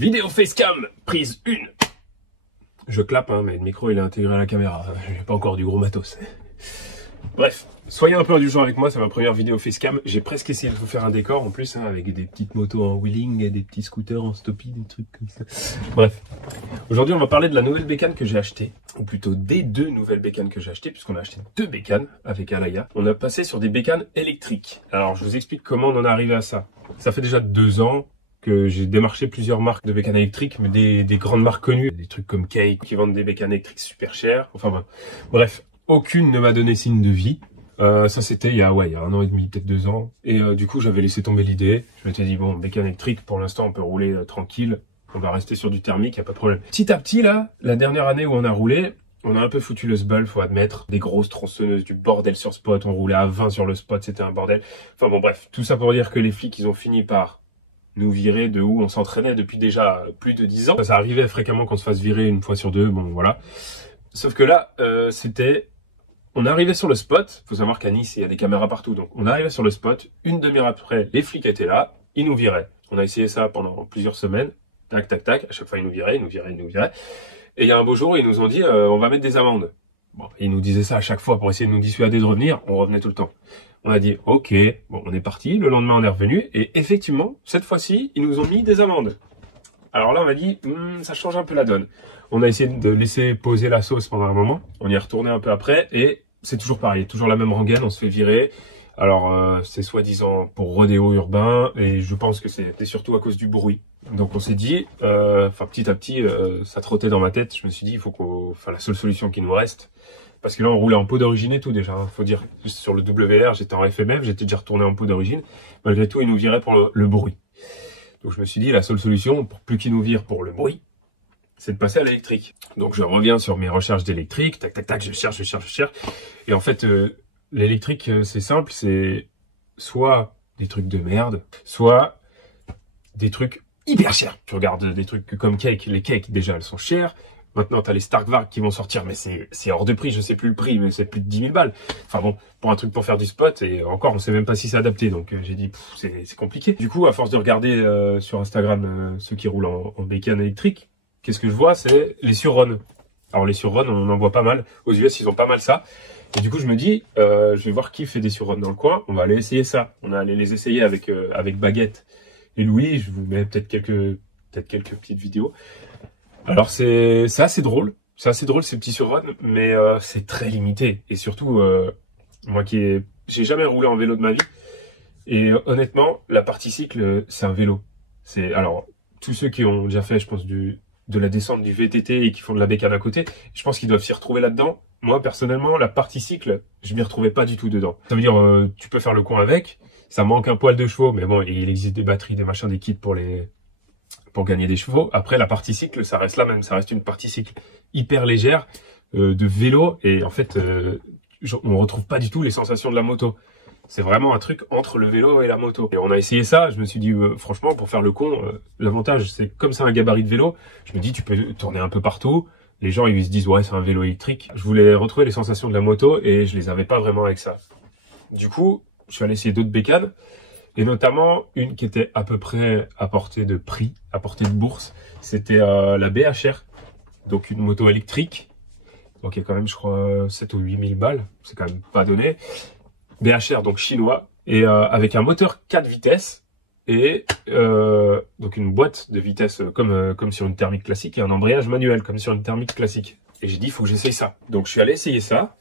Vidéo facecam, prise 1. Je clappe, hein, mais le micro il est intégré à la caméra. J'ai pas encore du gros matos. Bref, soyez un peu indulgents avec moi, c'est ma première vidéo facecam. J'ai presque essayé de vous faire un décor en plus, hein, avec des petites motos en wheeling et des petits scooters en stoppie, des trucs comme ça. Bref, aujourd'hui on va parler de la nouvelle bécane que j'ai achetée, ou plutôt des deux nouvelles bécanes que j'ai achetées, puisqu'on a acheté deux bécanes avec Alaya. On a passé sur des bécanes électriques. Alors je vous explique comment on en est arrivé à ça. Ça fait déjà 2 ans que j'ai démarché plusieurs marques de bécanes électriques, mais des grandes marques connues, des trucs comme Cake qui vendent des bécanes électriques super chères. Enfin bref, aucune ne m'a donné signe de vie. Ça c'était il y a 1 an et demi, peut-être 2 ans. Et du coup j'avais laissé tomber l'idée. Je m'étais dit bon, bécane électrique, pour l'instant on peut rouler tranquille. On va rester sur du thermique, y a pas de problème. Petit à petit là, la dernière année où on a roulé, on a un peu foutu le sbal, faut admettre. Des grosses tronçonneuses, du bordel sur spot. On roulait à 20 sur le spot, c'était un bordel. Enfin bon bref, tout ça pour dire que les flics ils ont fini par nous virer de où on s'entraînait depuis déjà plus de 10 ans. Ça arrivait fréquemment qu'on se fasse virer une fois sur deux, bon voilà. Sauf que là, on arrivait sur le spot. Faut savoir qu'à Nice, il y a des caméras partout. Donc on arrivait sur le spot, une demi-heure après, les flics étaient là, ils nous viraient. On a essayé ça pendant plusieurs semaines. Tac, tac, tac. À chaque fois, ils nous viraient, ils nous viraient, ils nous viraient. Et il y a un beau jour, ils nous ont dit, on va mettre des amendes. Bon, ils nous disaient ça à chaque fois pour essayer de nous dissuader de revenir. On revenait tout le temps. On a dit, ok, bon, on est parti. Le lendemain, on est revenu. Et effectivement, cette fois-ci, ils nous ont mis des amendes. Alors là, on a dit, ça change un peu la donne. On a essayé de laisser poser la sauce pendant un moment. On y est retourné un peu après. Et c'est toujours pareil. Toujours la même rengaine. On se fait virer. Alors, c'est soi-disant pour rodéo urbain. Et je pense que c'était surtout à cause du bruit. Donc, on s'est dit, petit à petit, ça trottait dans ma tête. Je me suis dit, il faut la seule solution qui nous reste. Parce que là, on roulait en pot d'origine et tout déjà. Hein. Faut dire, sur le WLR, j'étais en FMF, j'étais déjà retourné en pot d'origine. Malgré tout, ils nous viraient pour le bruit. Donc je me suis dit, la seule solution, pour plus qu'ils nous virent pour le bruit, c'est de passer à l'électrique. Donc je reviens sur mes recherches d'électrique, tac, tac, tac, je cherche. Et en fait, l'électrique, c'est simple, c'est soit des trucs de merde, soit des trucs hyper chers. Tu regardes des trucs comme Cake, les Cake, déjà, elles sont chères. Maintenant, t'as les Starkvark qui vont sortir, mais c'est hors de prix, je sais plus le prix, mais c'est plus de 10 000 balles. Enfin bon, pour un truc pour faire du spot, et encore, on sait même pas si c'est adapté, donc j'ai dit, c'est compliqué. Du coup, à force de regarder sur Instagram ceux qui roulent en bécane électrique, qu'est-ce que je vois? C'est les Surron. Alors les Surron, on en voit pas mal. Aux US, ils ont pas mal ça. Et du coup, je me dis, je vais voir qui fait des Surron dans le coin, on va aller essayer ça. On a allé les essayer avec Baguette et Louis, je vous mets peut-être quelques petites vidéos. Alors c'est assez drôle ces petits Surron, mais c'est très limité. Et surtout, moi j'ai jamais roulé en vélo de ma vie, et honnêtement, la partie cycle, c'est un vélo. Alors tous ceux qui ont déjà fait, je pense, de la descente du VTT et qui font de la bécane à côté, je pense qu'ils doivent s'y retrouver là-dedans. Moi personnellement, la partie cycle, je m'y retrouvais pas du tout dedans. Ça veut dire, tu peux faire le con avec, ça manque un poil de chevaux, mais bon, il existe des batteries, des machins, des kits pour gagner des chevaux. Après, la partie cycle, ça reste la même. Ça reste une partie cycle hyper légère de vélo. Et en fait, on retrouve pas du tout les sensations de la moto. C'est vraiment un truc entre le vélo et la moto. Et on a essayé ça. Je me suis dit, franchement, pour faire le con, l'avantage, c'est comme c'est un gabarit de vélo. Je me dis, tu peux tourner un peu partout. Les gens, ils se disent, ouais, c'est un vélo électrique. Je voulais retrouver les sensations de la moto et je les avais pas vraiment avec ça. Du coup, je suis allé essayer d'autres bécanes. Et notamment, une qui était à peu près à portée de prix, à portée de bourse, c'était la BHR, donc une moto électrique. Donc il y a quand même, je crois, 7 ou 8 000 balles, c'est quand même pas donné. BHR, donc chinois, et avec un moteur 4 vitesses, et donc une boîte de vitesse comme sur une thermique classique, et un embrayage manuel, comme sur une thermique classique. Et j'ai dit, il faut que j'essaye ça. Donc je suis allé essayer ça.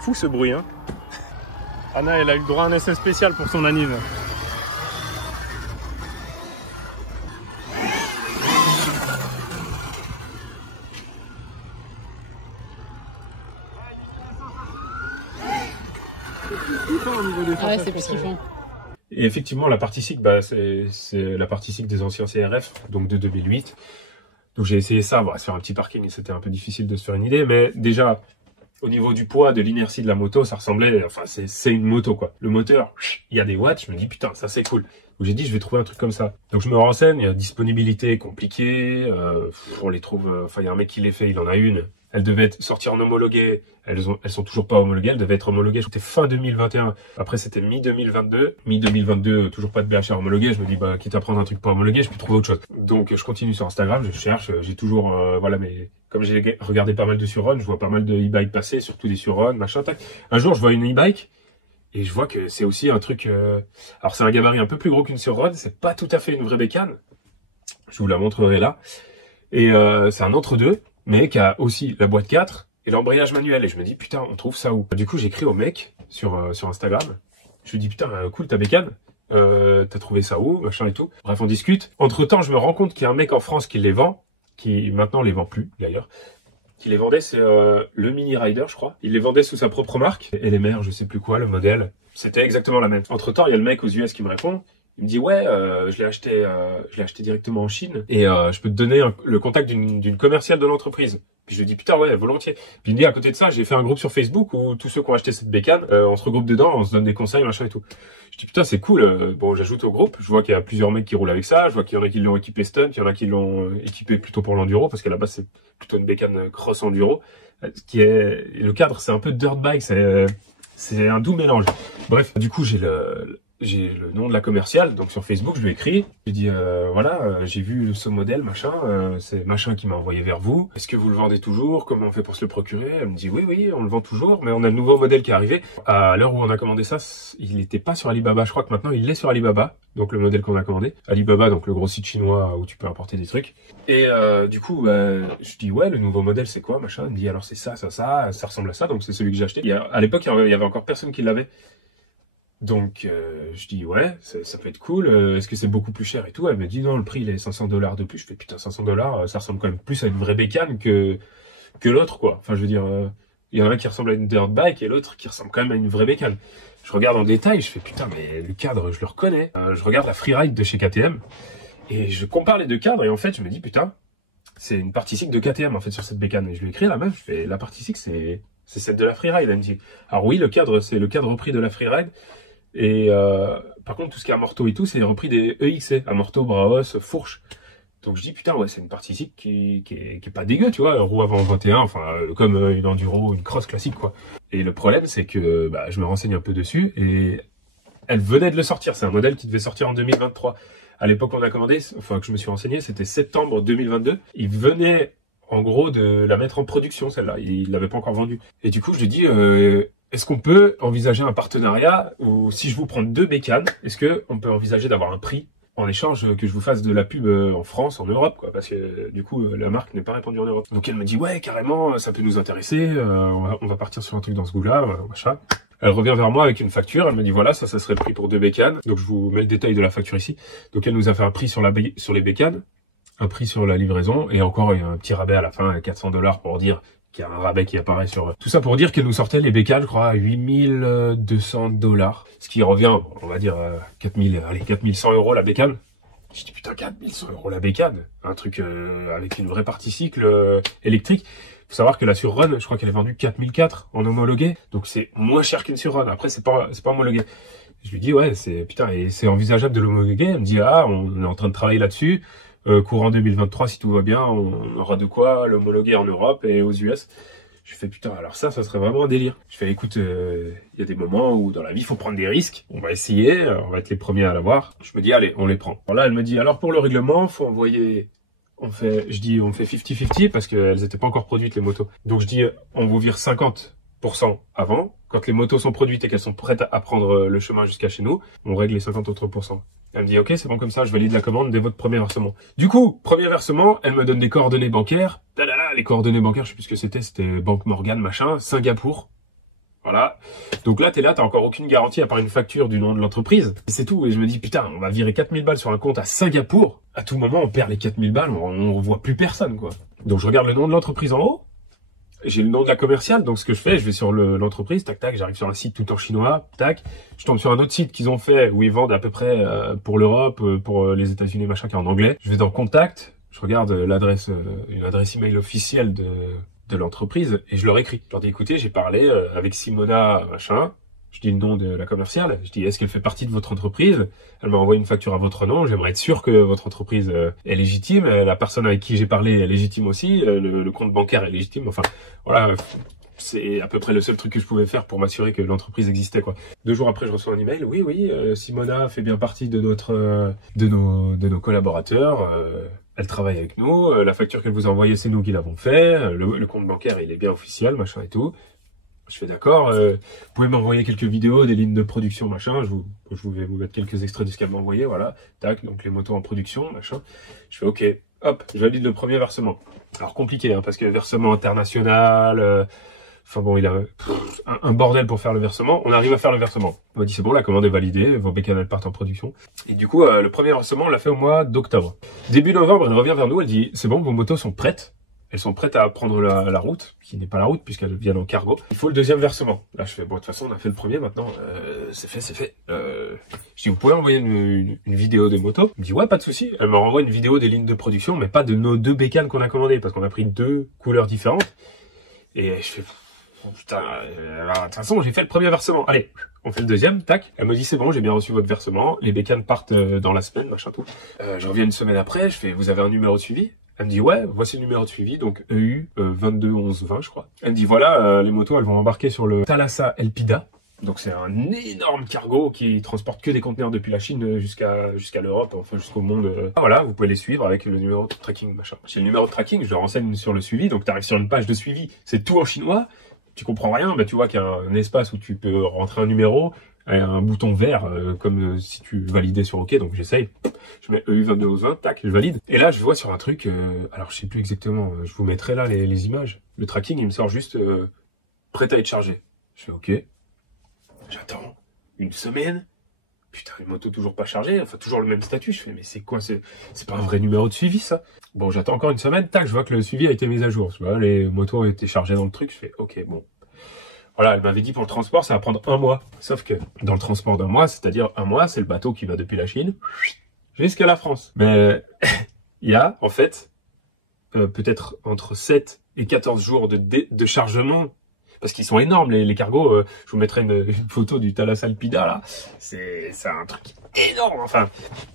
Fou ce bruit, hein. Anna, elle a eu le droit à un essai spécial pour son anniv. Ah ouais, c'est plus kiffant. Et effectivement, la partie cycle, c'est la partie cycle des anciens CRF, donc de 2008. Donc j'ai essayé ça, on va se faire un petit parking, c'était un peu difficile de se faire une idée, mais déjà, au niveau du poids, de l'inertie de la moto, ça ressemblait, enfin c'est une moto quoi. Le moteur, il y a des watts, je me dis putain, ça c'est cool. Donc j'ai dit je vais trouver un truc comme ça. Donc je me renseigne, il y a disponibilité compliquée, on les trouve, enfin il y a un mec qui les fait, il en a une, Elles devaient sortir en homologué. Elles sont toujours pas homologuées. Elles devaient être homologuées. C'était fin 2021. Après, c'était mi-2022. Mi-2022, toujours pas de BHR homologué. Je me dis, bah, quitte à prendre un truc pas homologué, je peux trouver autre chose. Donc, je continue sur Instagram. Je cherche. J'ai toujours, voilà, mais comme j'ai regardé pas mal de surruns, je vois pas mal de e-bike passer, surtout des surruns, machin, tac. Un jour, je vois une e-bike. Et je vois que c'est aussi un truc... Alors, c'est un gabarit un peu plus gros qu'une surrun. C'est pas tout à fait une vraie bécane. Je vous la montrerai là. Et c'est un entre-deux, mais qui a aussi la boîte 4 et l'embrayage manuel. Et je me dis, putain, on trouve ça où? Du coup, j'écris au mec sur Instagram. Je lui dis, putain, cool ta bécane. T'as trouvé ça où? Machin et tout. Bref, on discute. Entre-temps, je me rends compte qu'il y a un mec en France qui les vend, qui maintenant les vend plus, d'ailleurs. Qui les vendait, c'est le Mini Rider, je crois. Il les vendait sous sa propre marque. LMR, je sais plus quoi, le modèle. C'était exactement la même. Entre-temps, il y a le mec aux US qui me répond. Il me dit, ouais, je l'ai acheté directement en Chine. Et je peux te donner le contact d'une commerciale de l'entreprise. Puis je lui dis, putain, ouais, volontiers. Puis il me dit, à côté de ça, j'ai fait un groupe sur Facebook où tous ceux qui ont acheté cette bécane, on se regroupe dedans, on se donne des conseils, machin et tout. Je dis, putain, c'est cool. Bon, j'ajoute au grouroupe. Je vois qu'il y a plusieurs mecs qui roulent avec ça. Je vois qu'il y en a qui l'ont équipé stunt, il y en a qui l'ont équipé plutôt pour l'enduro, parce qu'à la base, c'est plutôt une bécane cross enduro. Le cadre, c'est un peu dirt bike, c'est un doux mélange. Bref, du coup, j'ai le nom de la commerciale, donc sur Facebook, je lui ai écrit. J'ai dit, voilà, j'ai vu ce modèle, machin, c'est machin qui m'a envoyé vers vous. Est-ce que vous le vendez toujours? Comment on fait pour se le procurer? Elle me dit, oui, on le vend toujours, mais on a le nouveau modèle qui est arrivé. À l'heure où on a commandé ça, il n'était pas sur Alibaba. Je crois que maintenant, il est sur Alibaba, donc le modèle qu'on a commandé. Alibaba, donc le gros site chinois où tu peux importer des trucs. Et du coup, je dis, ouais, le nouveau modèle, c'est quoi, machin? Elle me dit, alors c'est ça ressemble à ça, donc c'est celui que j'ai acheté. À l'époque, il y avait encore personne qui l'avait. Donc, je dis, ouais, ça peut être cool. Est-ce que c'est beaucoup plus cher et tout? Elle me dit, non, le prix, il est $500 de plus. Je fais, putain, $500, ça ressemble quand même plus à une vraie bécane que l'autre, quoi. Enfin, je veux dire, il y en a un qui ressemble à une dirt bike et l'autre qui ressemble quand même à une vraie bécane. Je regarde en détail, je fais, putain, mais le cadre, je le reconnais. Je regarde la Freeride de chez KTM et je compare les deux cadres et en fait, je me dis, putain, c'est une partie cycle de KTM, en fait, sur cette bécane. Et je lui écris à la meuf, je fais, la partie cycle, c'est celle de la Freeride. Elle me dit, alors oui, le cadre, c'est le cadre repris de la Freeride. Et par contre, tout ce qui est amorto et tout, c'est repris des EXC, amorto, Braos, fourche. Donc je dis, putain, ouais, c'est une partie cycle qui est pas dégueu, tu vois, roue avant 21, enfin, comme une enduro, une cross classique, quoi. Et le problème, c'est que je me renseigne un peu dessus, et elle venait de le sortir. C'est un modèle qui devait sortir en 2023. À l'époque, on a commandé, enfin, que je me suis renseigné, c'était septembre 2022. Il venait, en gros, de la mettre en production, celle-là. Il l'avait pas encore vendue. Et du coup, je lui dis, est-ce qu'on peut envisager un partenariat où si je vous prends 2 bécanes, est-ce qu'on peut envisager d'avoir un prix en échange que je vous fasse de la pub en France, en Europe, quoi, parce que du coup la marque n'est pas répandue en Europe. Donc elle me dit, ouais, carrément, ça peut nous intéresser, on va partir sur un truc dans ce goût-là, machin. Elle revient vers moi avec une facture, elle me dit, voilà, ça serait le prix pour 2 bécanes. Donc je vous mets le détail de la facture ici. Donc elle nous a fait un prix sur les bécanes, un prix sur la livraison, et encore un petit rabais à la fin, $400 pour dire qu'il y a un rabais qui apparaît sur... Tout ça pour dire qu'elle nous sortait les bécanes, je crois, à $8,200. Ce qui revient, on va dire, 4,100 € la bécane. Je dis, putain, 4,100 € la bécane. Un truc avec une vraie partie cycle électrique. Faut savoir que la Surrun, je crois qu'elle est vendue 4,400 en homologué. Donc c'est moins cher qu'une Surrun. Après, c'est pas homologué. Je lui dis, ouais, putain, et c'est envisageable de l'homologuer. Elle me dit, ah, on est en train de travailler là-dessus. Courant 2023, si tout va bien, on aura de quoi l'homologuer en Europe et aux US. Je fais, putain, alors ça serait vraiment un délire. Je fais, écoute, il y a des moments où dans la vie, il faut prendre des risques. On va essayer, on va être les premiers à l'avoir. Je me dis, allez, on les prend. Alors là, elle me dit, alors pour le règlement, faut envoyer... on fait 50-50 parce qu'elles n'étaient pas encore produites, les motos. Donc je dis, on vous vire 50% avant. Quand les motos sont produites et qu'elles sont prêtes à prendre le chemin jusqu'à chez nous, on règle les 50 autres %. Elle me dit, ok, c'est bon comme ça, je valide la commande dès votre premier versement. Du coup, premier versement, elle me donne des coordonnées bancaires. Les coordonnées bancaires, je sais plus ce que c'était Banque Morgan, machin, Singapour. Voilà. Donc là, t'as encore aucune garantie à part une facture du nom de l'entreprise. Et c'est tout. Et je me dis, putain, on va virer 4000 balles sur un compte à Singapour. À tout moment, on perd les 4000 balles, on voit plus personne, quoi. Donc je regarde le nom de l'entreprise en haut. J'ai le nom de la commerciale, donc ce que je fais, je vais sur l'entreprise, tac tac, j'arrive sur un site tout en chinois, tac, je tombe sur un autre site qu'ils ont fait où ils vendent à peu près pour l'Europe, pour les États-Unis, machin, qui est en anglais. Je vais dans Contact, je regarde l'adresse, une adresse email officielle de l'entreprise et je leur écris. Je leur dis, écoutez, j'ai parlé avec Simona, machin, Je dis le nom de la commerciale. Je dis, est-ce qu'elle fait partie de votre entreprise? Elle m'a envoyé une facture à votre nom. J'aimerais être sûr que votre entreprise est légitime. La personne avec qui j'ai parlé est légitime aussi. Le compte bancaire est légitime. Enfin, voilà. C'est à peu près le seul truc que je pouvais faire pour m'assurer que l'entreprise existait, quoi. 2 jours après, je reçois un email. Oui, Simona fait bien partie de de nos collaborateurs. Elle travaille avec nous. La facture qu'elle vous a envoyée, c'est nous qui l'avons fait. Le compte bancaire, il est bien officiel, machin et tout. Je fais d'accord. Vous pouvez m'envoyer quelques vidéos, des lignes de production, machin. Je vais vous mettre quelques extraits de ce qu'elle m'a envoyé, voilà. Tac, donc les motos en production, machin. Je fais OK. Hop, je valide le premier versement. Alors compliqué, hein, parce que versement international. Enfin bon, il a un bordel pour faire le versement. On arrive à faire le versement. On m'a dit c'est bon, la commande est validée, vos bécanes partent en production. Et du coup, le premier versement, on l'a fait au mois d'octobre. Début novembre, elle revient vers nous, elle dit c'est bon, vos motos sont prêtes. Elles sont prêtes à prendre la route, qui n'est pas la route puisqu'elles viennent en cargo. Il faut le deuxième versement. Là, je fais bon, de toute façon, on a fait le premier maintenant. C'est fait. Je dis vous pouvez envoyer une vidéo des motos. Elle me dit ouais, pas de souci. Elle me renvoie une vidéo des lignes de production, mais pas de nos 2 bécanes qu'on a commandées parce qu'on a pris 2 couleurs différentes. Et je fais putain, de toute façon, j'ai fait le premier versement. Allez, on fait le deuxième, tac. Elle me dit, c'est bon, j'ai bien reçu votre versement. Les bécanes partent dans la semaine, machin tout. Je reviens une semaine après, je fais, vous avez un numéro de suivi? Elle me dit, ouais, voici le numéro de suivi, donc EU 221120, je crois. Elle me dit, voilà, les motos, elles vont embarquer sur le Thalassa Elpida. Donc c'est un énorme cargo qui transporte que des conteneurs depuis la Chine jusqu'à l'Europe, enfin jusqu'au monde. Voilà, vous pouvez les suivre avec le numéro de tracking, machin. J'ai le numéro de tracking, je le renseigne sur le suivi, donc tu arrives sur une page de suivi, c'est tout en chinois. Tu comprends rien, bah tu vois qu'il y a un espace où tu peux rentrer un numéro, et un bouton vert, comme si tu validais sur OK, donc j'essaye. Je mets EU2220, tac, je valide. Et là, je vois sur un truc, alors je sais plus exactement, je vous mettrai là les images. Le tracking, il me sort juste prêt à être chargé. Je fais OK. J'attends une semaine. Putain, les motos toujours pas chargées, enfin toujours le même statut. Je fais, mais c'est quoi, c'est pas un vrai numéro de suivi, ça? Bon, j'attends encore une semaine, tac, je vois que le suivi a été mis à jour. Je vois, les motos ont été chargées dans le truc, je fais, OK, bon. Voilà, elle m'avait dit pour le transport, ça va prendre 1 mois. Sauf que dans le transport d'1 mois, c'est-à-dire 1 mois, c'est le bateau qui va depuis la Chine jusqu'à la France. Mais il y a, en fait, peut-être entre 7 et 14 jours de chargement. Parce qu'ils sont énormes, les cargos. Je vous mettrai une photo du Thalassa Elpida, là. C'est un truc énorme. Enfin,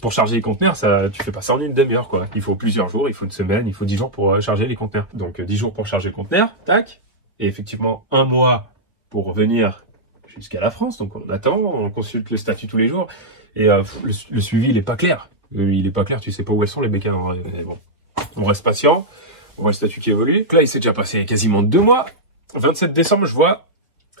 pour charger les conteneurs, tu fais pas ça en une demi-heure, quoi. Il faut plusieurs jours, il faut une semaine, il faut 10 jours pour charger les conteneurs. Donc, 10 jours pour charger le conteneur, tac. Et effectivement, 1 mois pour venir jusqu'à la France. Donc, on attend, on consulte le statut tous les jours. Et le suivi, il est pas clair. Il est pas clair, tu sais pas où elles sont, les bécanes. Mais bon, on reste patient. On voit le statut qui évolue. Donc là, il s'est déjà passé quasiment 2 mois. 27 décembre, je vois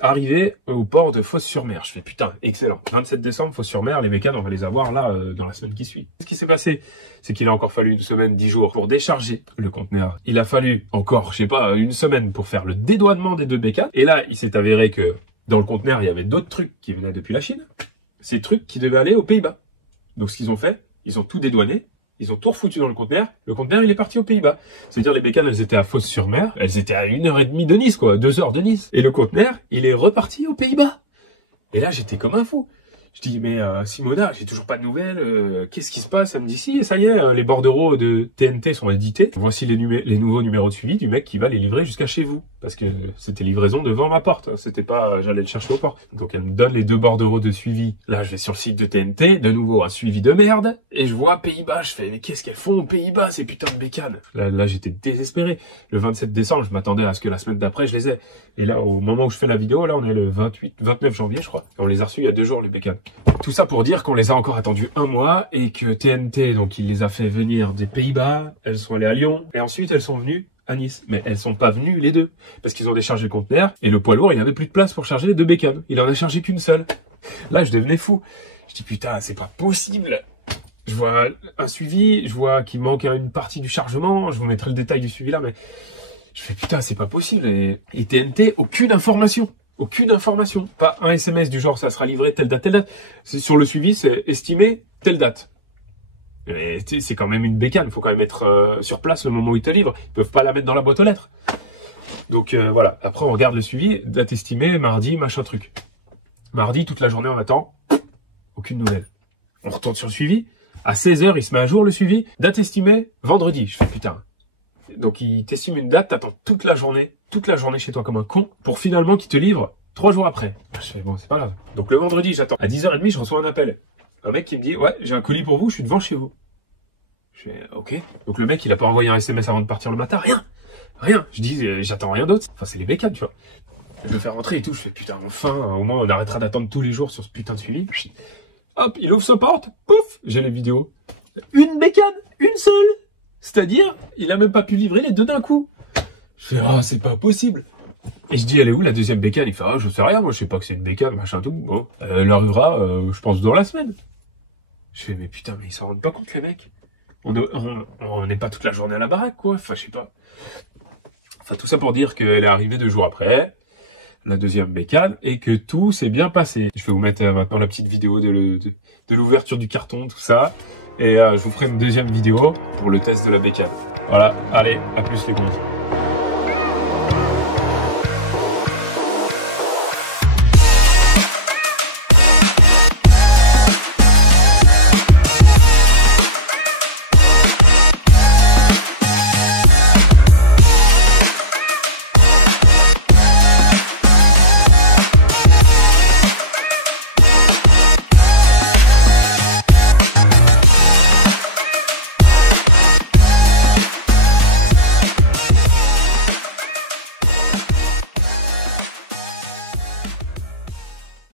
arriver au port de Fos-sur-Mer. Je fais putain, excellent. 27 décembre, Fos-sur-Mer, les bécanes, on va les avoir là dans la semaine qui suit. Ce qui s'est passé, c'est qu'il a encore fallu une semaine, 10 jours pour décharger le conteneur. Il a fallu encore, je sais pas, une semaine pour faire le dédouanement des 2 bécanes. Et là, il s'est avéré que dans le conteneur, il y avait d'autres trucs qui venaient depuis la Chine. Ces trucs qui devaient aller aux Pays-Bas. Donc ce qu'ils ont fait, ils ont tout dédouané. Ils ont tout refoutu dans le conteneur. Le conteneur, il est parti aux Pays-Bas. C'est-à-dire, les bécanes, elles étaient à Fos-sur-Mer. Elles étaient à 1h30 de Nice, quoi. 2 heures de Nice. Et le conteneur, il est reparti aux Pays-Bas. Et là, j'étais comme un fou. Je dis, mais Simona, j'ai toujours pas de nouvelles. Qu'est-ce qui se passe? Elle me dit, si, ça y est, les bordereaux de TNT sont édités. Voici les nouveaux numéros de suivi du mec qui va les livrer jusqu'à chez vous. Parce que c'était livraison devant ma porte. C'était pas, j'allais le chercher au port. Donc elle me donne les 2 bordereaux de suivi. Là, je vais sur le site de TNT. De nouveau, un suivi de merde. Et je vois Pays-Bas. Je fais, mais qu'est-ce qu'elles font aux Pays-Bas, ces putains de bécanes? Là, j'étais désespéré. Le 27 décembre, je m'attendais à ce que la semaine d'après, je les ai. Et là, au moment où je fais la vidéo, là, on est le 29 janvier, je crois. Et on les a reçus il y a 2 jours, les bécanes. Tout ça pour dire qu'on les a encore attendus 1 mois et que TNT, donc il les a fait venir des Pays-Bas, elles sont allées à Lyon et ensuite elles sont venues à Nice. Mais elles sont pas venues les 2 parce qu'ils ont déchargé le conteneur et le poids lourd, il avait plus de place pour charger les 2 bécanes. Il en a chargé qu'une seule. Là, je devenais fou. Je dis putain, c'est pas possible. Je vois un suivi, je vois qu'il manque une partie du chargement. Je vous mettrai le détail du suivi là, mais je fais putain, c'est pas possible. Et TNT, aucune information. Aucune information. Pas un SMS du genre ça sera livré telle date, telle date. Sur le suivi, c'est estimé telle date. Mais c'est quand même une bécane. Il faut quand même être sur place le moment où ils te livrent. Ils peuvent pas la mettre dans la boîte aux lettres. Donc voilà. Après, on regarde le suivi. Date estimée, mardi, machin truc. Mardi, toute la journée, on attend. Aucune nouvelle. On retourne sur le suivi. À 16h, il se met à jour le suivi. Date estimée, vendredi. Je fais putain. Donc il t'estime une date, t'attends toute la journée chez toi comme un con, pour finalement qu'il te livre 3 jours après. Je fais, bon, c'est pas grave. Donc le vendredi, j'attends. À 10h30, je reçois un appel. Un mec qui me dit, ouais, j'ai un colis pour vous, je suis devant chez vous. Je fais, ok. Donc le mec, il a pas envoyé un SMS avant de partir le matin, rien. Rien. Je dis, j'attends rien d'autre. Enfin, c'est les bécanes, tu vois. Je le fais rentrer et tout. Je fais, putain, enfin, au moins, on arrêtera d'attendre tous les jours sur ce putain de suivi. Hop, il ouvre sa porte. Pouf, j'ai les vidéos. Une bécane, une seule. C'est-à-dire, il a même pas pu livrer les deux d'un coup. Je fais, ah, c'est pas possible. Et je dis, elle est où la deuxième bécane? Il fait, ah, je sais rien, moi, je sais pas que c'est une bécane, machin tout. Bon, elle arrivera, je pense, dans la semaine. Je fais, mais putain, mais ils s'en rendent pas compte, les mecs. On n'est pas toute la journée à la baraque, quoi. Enfin, je sais pas. Enfin, tout ça pour dire qu'elle est arrivée 2 jours après, la deuxième bécane, et que tout s'est bien passé. Je vais vous mettre maintenant la petite vidéo de l'ouverture du carton, tout ça. Et je vous ferai une deuxième vidéo pour le test de la bécane. Voilà, allez, à plus les gars.